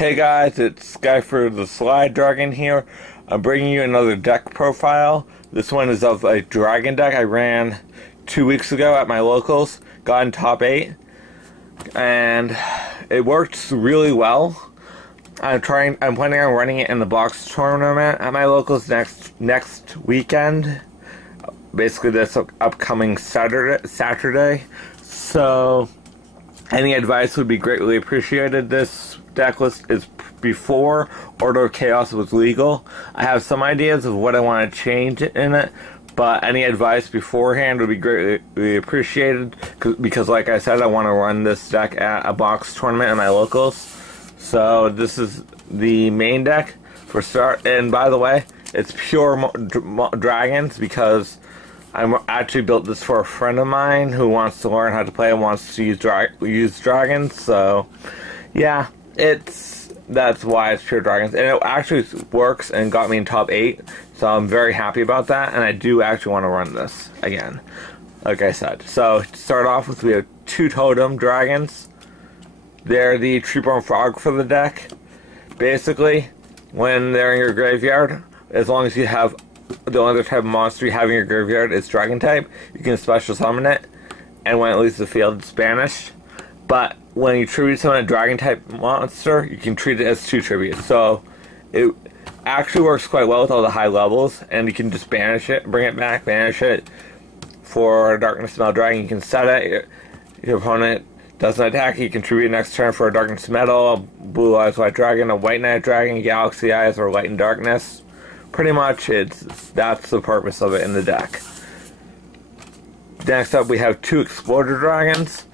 Hey guys, it's Guy for the Slide Dragon here. I'm bringing you another deck profile. This one is of a dragon deck I ran 2 weeks ago at my locals. Got in top 8. And it worked really well. I'm planning on running it in the box tournament at my locals next weekend. Basically this upcoming Saturday. So any advice would be greatly appreciated. This deck list is before Order of Chaos was legal. I have some ideas of what I want to change in it, but any advice beforehand would be greatly appreciated, because like I said, I want to run this deck at a box tournament at my locals. So this is the main deck for start, and by the way, it's pure dragons because I actually built this for a friend of mine who wants to learn how to play and wants to use dragons. So yeah, that's why it's pure dragons, and it actually works and got me in top 8. So I'm very happy about that, and I do actually want to run this again, like I said. So to start off with, we have 2 totem dragons. They're the Treeborn Frog for the deck. Basically, when they're in your graveyard, as long as you have the only other type of monster you have in your graveyard is dragon type, you can special summon it, and when it leaves the field, it's banished. But when you tribute summon a dragon type monster, you can treat it as 2 tributes. So it actually works quite well with all the high levels, and you can just banish it, bring it back, banish it for a Darkness Metal Dragon. You can set it. Your opponent doesn't attack, you can tribute next turn for a Darkness Metal, a Blue Eyes White Dragon, a White Knight Dragon, Galaxy Eyes, or Light and Darkness. Pretty much, that's the purpose of it in the deck. Next up, we have 2 Exploder Dragons.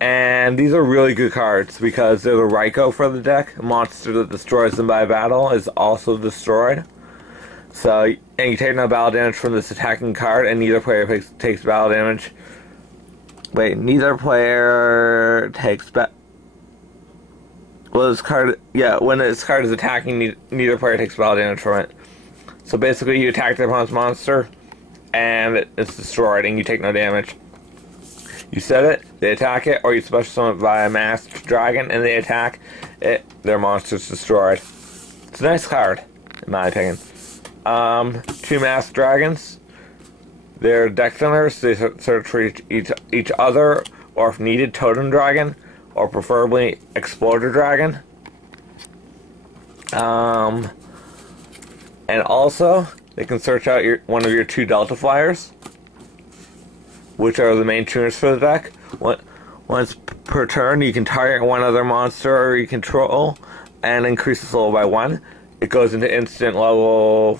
And these are really good cards because they're the Raikou for the deck. A monster that destroys them by battle is also destroyed. So, and you take no battle damage from this attacking card, and neither player takes battle damage. Wait, neither player takes well, this card, yeah, when this card is attacking, neither player takes battle damage from it. So basically, you attack the opponent's monster, and it's destroyed, and you take no damage. You set it, they attack it, or you special summon it by a masked dragon, and they attack it, their monster's destroyed. It's a nice card, in my opinion. 2 masked dragons. They're deck thinners. They search for each other, or if needed, totem dragon, or preferably exploder dragon. And also, they can search out one of your 2 Delta Flyers, which are the main tuners for the deck. Once per turn, you can target one other monster you control and increase its level by 1. It goes into instant level.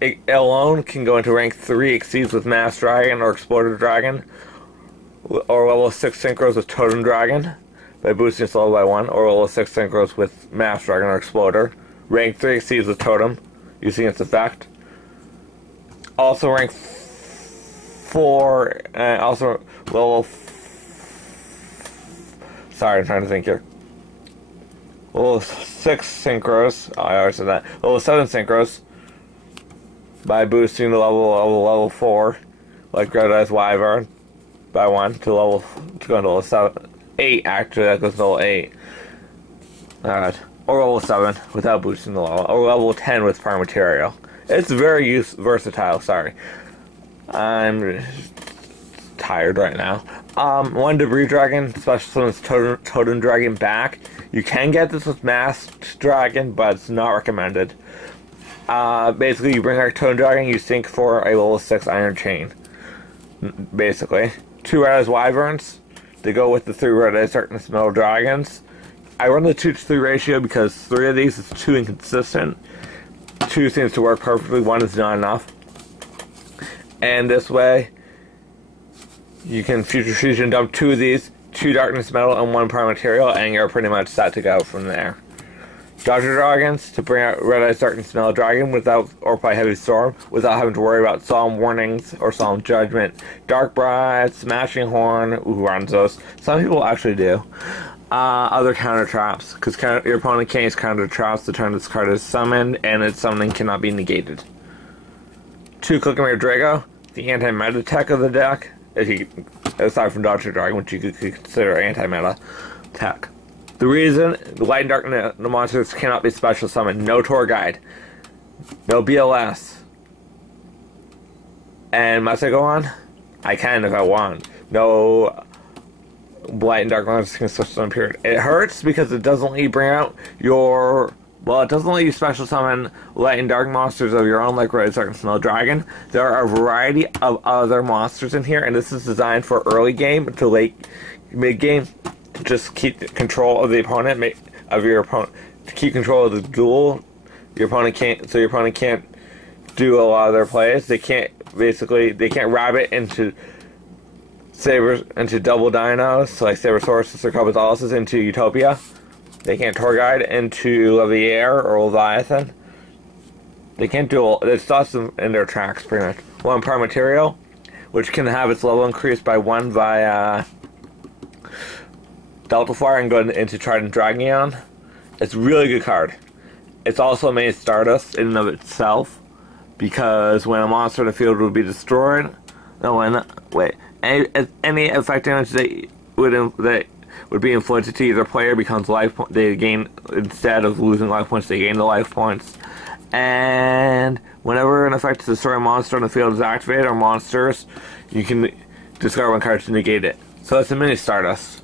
It alone can go into rank 3, exceeds with Masked Dragon or Exploder Dragon, or level 6 synchros with Totem Dragon by boosting its level by 1, or level 6 synchros with Masked Dragon or Exploder. Rank 3 exceeds with Totem, using its effect. Also rank 4, and also level... Sorry, I'm trying to think here. Level 6 synchros, oh, I already said that. Level 7 synchros by boosting the level 4, like Red Eyes Wyvern, by 1 to go into level 7. 8, actually, that goes to level 8. Alright. Or level 7 without boosting the level. Or level 10 with Prime Material. It's very versatile, sorry. I'm tired right now. 1 Debris Dragon, special summons Totem Dragon back. You can get this with Masked Dragon, but it's not recommended. Basically, you bring our Totem Dragon, you sync for a level 6 Iron Chain. Basically. 2 Red Eyes Wyverns. They go with the 3 Red Eyes Darkness Metal Dragons. I run the 2-to-3 ratio because 3 of these is too inconsistent. 2 seems to work perfectly, 1 is not enough. And this way, you can Future Fusion dump 2 of these, 2 Darkness Metal and 1 Prime Material, and you're pretty much set to go from there. Dodger Dragons, to bring out Red Eyes Darkness Metal Dragon or by Heavy Storm, without having to worry about Solemn Warnings or Solemn Judgment. Dark Bride, Smashing Horn, who runs those? Some people actually do. Other counter traps, because your opponent can't use counter traps the turn this card is summoned, and its summoning cannot be negated. 2 Clickamere Drago, the anti-meta tech of the deck, aside from Dodger Dragon, which you could consider anti-meta tech. The reason the Light and Dark monsters cannot be special summoned. No tour guide. No BLS. And must I go on? I can if I want. No Light and Dark monsters can special summon, period. It hurts because it doesn't let you bring out your... Well, it doesn't let you special summon Light and Dark monsters of your own, like Red Dark and Smell Dragon. There are a variety of other monsters in here, and this is designed for early game to late mid-game. Just keep control of the opponent, to keep control of the duel. Your opponent can't do a lot of their plays. They can't rabbit into double dinos, like Sabersaurus or Cobazalus into Utopia. They can't tour guide into Leviair or Leviathan. They can't do it. Stops them in their tracks, pretty much. One Prime Material, which can have its level increased by 1 via Delta Flyer and go into Trident Dragon. It's a really good card. It's also made Stardust in and of itself, because when a monster in the field would be destroyed, any effect damage that would be inflicted to either player becomes life point. They gain, instead of losing life points, they gain the life points. And whenever an effect to destroy a monster on the field is activated, or monsters, you can discard one card to negate it. So it's a mini Stardust.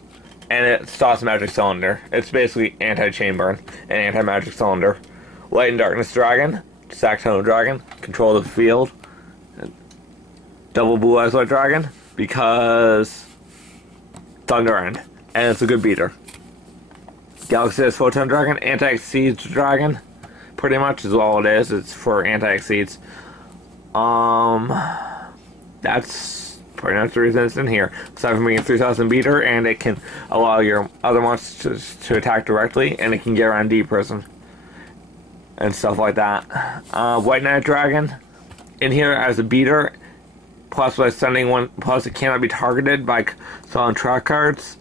And it stops Magic Cylinder. It's basically anti-Chain Burn and anti-Magic Cylinder. Light and Darkness Dragon, Sack Tunnel Dragon, control the field. Double Blue Eyes White Dragon, because Thunder End. And it's a good beater. Galaxy Edge Photon Dragon, Anti-Exceeds Dragon, pretty much is all it is. It's for Anti-Exceeds. That's pretty much the reason it's in here. Aside from being a 3000 beater, and it can allow your other monsters to attack directly, and it can get around D Prison and stuff like that. White Knight Dragon in here as a beater, plus by sending one, plus it cannot be targeted by spell and track cards.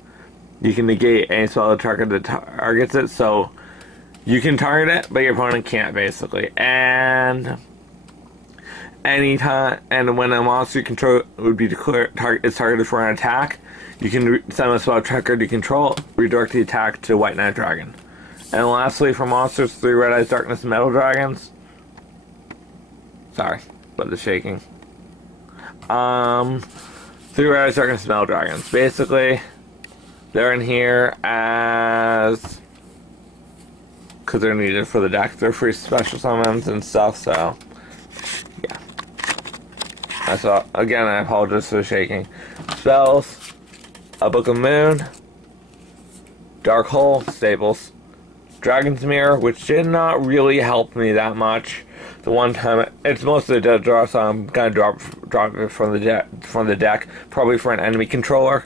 You can negate any spell or tracker that targets it, so you can target it, but your opponent can't, basically. And anytime, and when a monster you control would be declared is targeted for an attack, you can send a spell tracker to control, redirect the attack to White Knight Dragon. And lastly, for monsters, 3 Red Eyes Darkness Metal Dragons. Sorry about the shaking. 3 Red Eyes Darkness Metal Dragons. Basically, they're in here as, because they're needed for the deck. They're free special summons and stuff, so yeah. Again, I apologize for the shaking. Spells, A Book of Moon, Dark Hole, Staples, Dragon's Mirror, which did not really help me that much. The one time, it's mostly a dead draw, so I'm gonna drop it from the deck, probably for an enemy controller.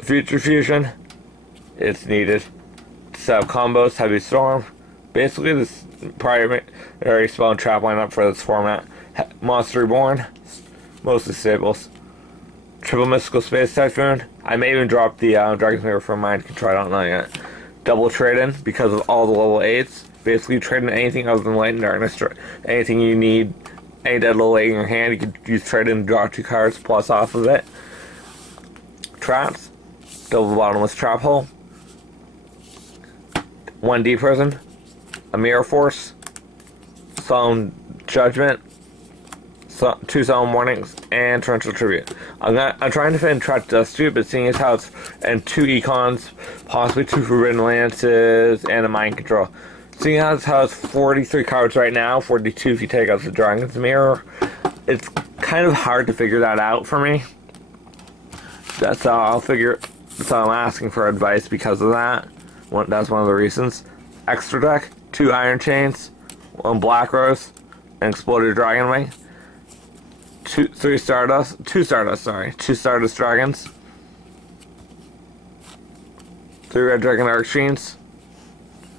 Future Fusion, it's needed. Set up combos, Heavy Storm. Basically, this primary spell and trap lineup for this format. Monster Reborn, mostly Staples. Triple Mystical Space Typhoon. I may even drop the Dragon's Mirror from Mind Control, I don't know yet. Double Trade-In, because of all the level 8s. Basically, trade in anything other than Light and Darkness. Anything you need, any dead level 8 in your hand, you could use Trade-In and draw 2 cards plus off of it. Traps. Double Bottomless Trap Hole. 1 D Prison. A Mirror Force. Solemn Judgment. 2 Solemn Warnings, and Torrential Tribute. I'm trying to fit in Trap Dust too, but seeing as how it's, and 2 Econs, possibly 2 Forbidden Lances, and a Mind Control. Seeing as how it's 43 cards right now, 42 if you take out the Dragon's Mirror, it's kind of hard to figure that out for me. That's how I'm asking for advice because of that. That's one of the reasons. Extra deck, 2 Iron Chains, 1 Black Rose, and Exploded Dragon Wing. 2 Stardust Dragons. 3 Red Dragon Archfiends.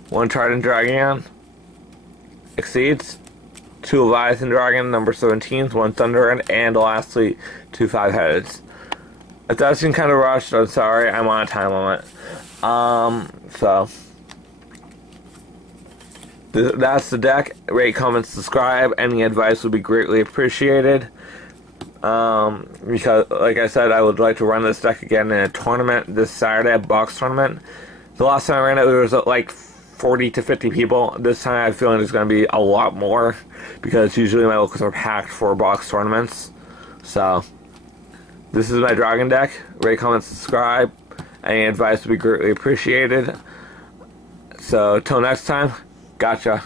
1 Trident Dragon. Exceeds. 2 Leviathan Dragon, number 17s, 1 Thunder End, and lastly, 2 5-headeds. If that seemed kind of rushed, I'm sorry, I'm on a time limit. So that's the deck. Rate, comment, subscribe. Any advice would be greatly appreciated. Because, like I said, I would like to run this deck again in a tournament this Saturday, a box tournament. The last time I ran it, there was like 40 to 50 people. This time I have a feeling there's going to be a lot more because usually my locals are packed for box tournaments. So, this is my Dragon deck. Rate, comment, subscribe. Any advice would be greatly appreciated. So, till next time, gotcha.